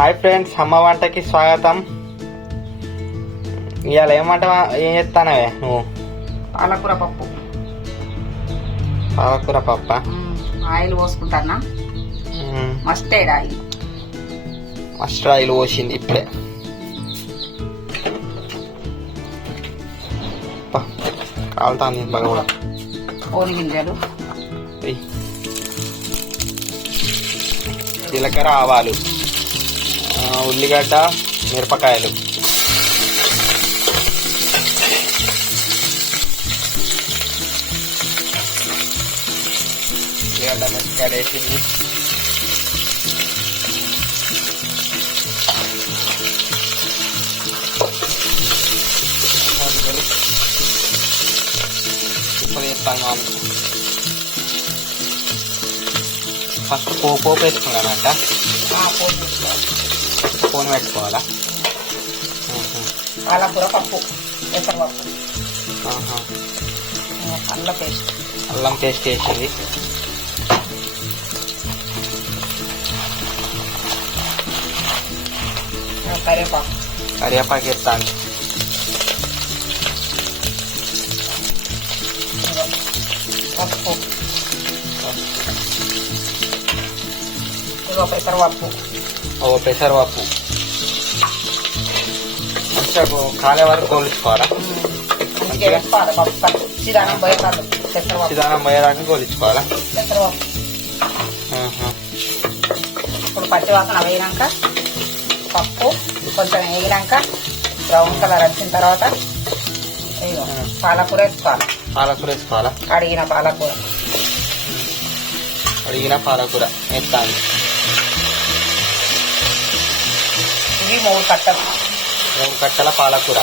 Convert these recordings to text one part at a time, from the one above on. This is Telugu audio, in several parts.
హాయ్ ఫ్రెండ్స్ అమ్మ వంటకి స్వాగతం. ఇవాళ ఏమంట ఏం చేస్తానవే నువ్వు? పాలకూర పప్పు. పాలకూర పప్ప? ఆయిల్ పోసుకుంటానా మస్టర్డ్ ఆయిల్. మస్టర్డ్ ఆయిల్ పోసింది ఇప్పుడే. పా, కాలుతాంది బాగా కూడా. ఓని గింజలు. జీలకర్ర ఆవాలు. ఉల్లిగడ్డ మిరపకాయలు. ఉల్లిగడ్డ మిరపకాయలు వేసింది. ఇప్పుడు వేస్తాను ఫస్ట్ పోపు వేసుకున్నానంట పోపు వేసుకోవాలి. ఫోన్ పెట్టుకోవాలా ఆహా. పాలకూర పప్పు పెసరపప్పు ఆహా. అల్ల పేస్ట్ అల్లం పేస్ట్ వేసింది కరివేపాకు కరివేపాకు వేస్తాను ఇదిగో. పప్పు ఇదిగో పెసరపప్పు ఓ పెసరపప్పు మంచిగా కాలే వరకు గోలించుకోవాలా మంచిగా వేసుకోవాలి పప్పు పప్పు. చిరానం పోయేకాదు పెసరపప్పు సిధానం పోయేదాకా గోలించుకోవాలా పెసరపప్పు. ఇప్పుడు పచ్చివాసన వేయినాక పప్పు కొంచెం వేగినాక బ్రౌన్ కలర్ వచ్చిన తర్వాత పాలకూర వేసుకోవాలి. పాలకూర వేసుకోవాలా? కడిగిన పాలకూర. అడిగిన పాలకూర వేస్తాను. ఇవి మూడు కట్టలు. మూడు కట్టల పాలకూర.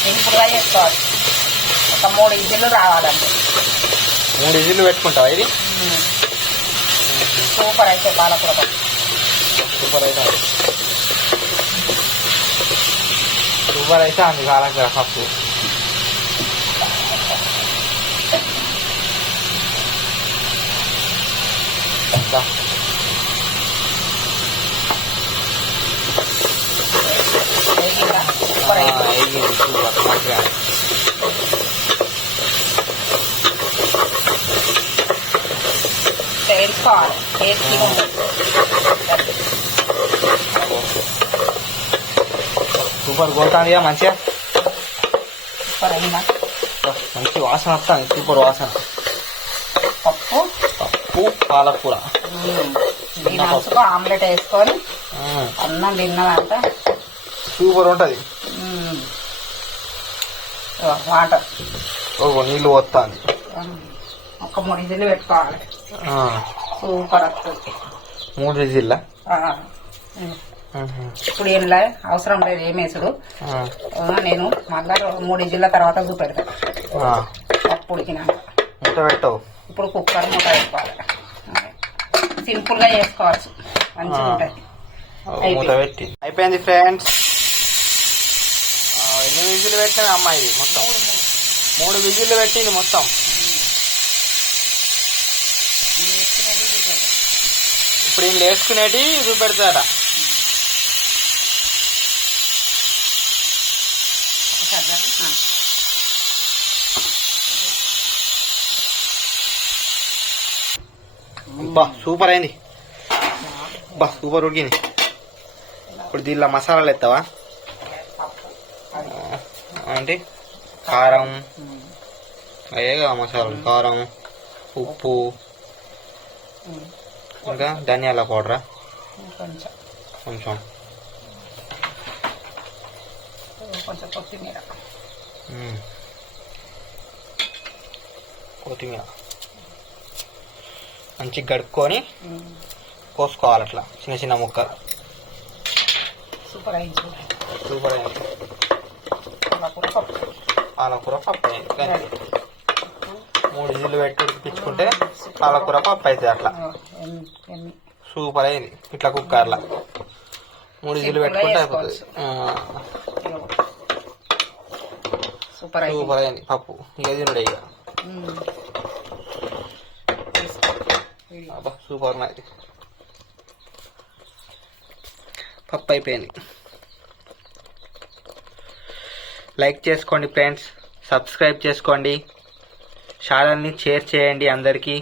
సింపుల్గా చేసుకోవాలి. ఒక మూడు ఇడ్లీలు రావాలంటే మూడు ఇజీలు పెట్టుకుంటావా ఇది? సూపర్ అయితే పాలకూర సూపర్ అయితే. సూపర్ అయితే అంది పాలకూర పప్పు దా. వేగిరా సూపర్ ఆ, అయితే వేగింది సూపర్ మంచిగా వేసుకోవాలి టేస్టీ ఉంటుంది సూపర్ కొడుతుంది మంచిగా? సూపర్ అయిందా? మంచి వాసన వస్తుంది సూపర్ వాసన. పప్పు? పప్పు పాలకూర. దీని అంచుకు ఆమ్లెట్ వేసుకొని. అన్నం తిన్నదంట. సూపర్ ఉంటుంది. వాటర్. నీళ్ళు వస్తుంది ఒక మూడు ఇడ్లీలు పెట్టుకోవాలి సూపర్ వస్తుంది మూడు విజిల్లా ఆ, ఇప్పుడు ఏం లే అవసరం లేదు ఏం వేసుడు. నేను మళ్ళా మూడు ఇడ్లీల తర్వాత చూపెడతాను పప్పు ఉడికినాక మూత పెట్టవు? ఇప్పుడు కుక్కర్ మూత వేసుకోవాలి సింపుల్గా చేసుకోవచ్చు. మంచిగా. ఉంటుంది. పెట్టి. అయిపోయింది ఫ్రెండ్స్. ఎన్ని విజిల్లు పెట్టినవి అమ్మాయి మొత్తం. మూడు విజిల్లు పెట్టింది మొత్తం. ఇప్పుడు వీళ్ళు వేసుకునేటి చూపెడతాడ బా సూపర్ అయింది. బా సూపర్ ఉడికింది. ఇప్పుడు దీనిలో మసాలాలు ఎత్తావా అంటే కారం. అయ్యేగా మసాలాలు. కారం ఉప్పు. ఇంకా ధనియాల పౌడరా? కొంచెం. కొంచెం. కొంచెం కొత్తిమీర. కొత్తిమీర. మంచిగా గడుక్కొని కోసుకోవాలి అట్లా చిన్న చిన్న ముక్కలు సూపర్ అయింది సూపర్ అయింది. పాలకూర పప్పు. పాలకూర పప్పు. మూడు ఇల్లు పెట్టి ఉడికించుకుంటే పాలకూర పప్పు అవుతుంది అట్లా. సూపర్ అయింది. ఇట్లా కుక్కర్లా. మూడు ఇల్లు పెట్టుకుంటే అయిపోతుంది. సూపర్ సూపర్ అయింది పప్పు. ఇక తినుడే ఇక సూపర్ మరి పప్పు అయిపోయింది. లైక్ చేసుకోండి ఫ్రెండ్స్. సబ్స్క్రైబ్ చేసుకోండి. ఛానల్ని షేర్ చేయండి అందరికీ.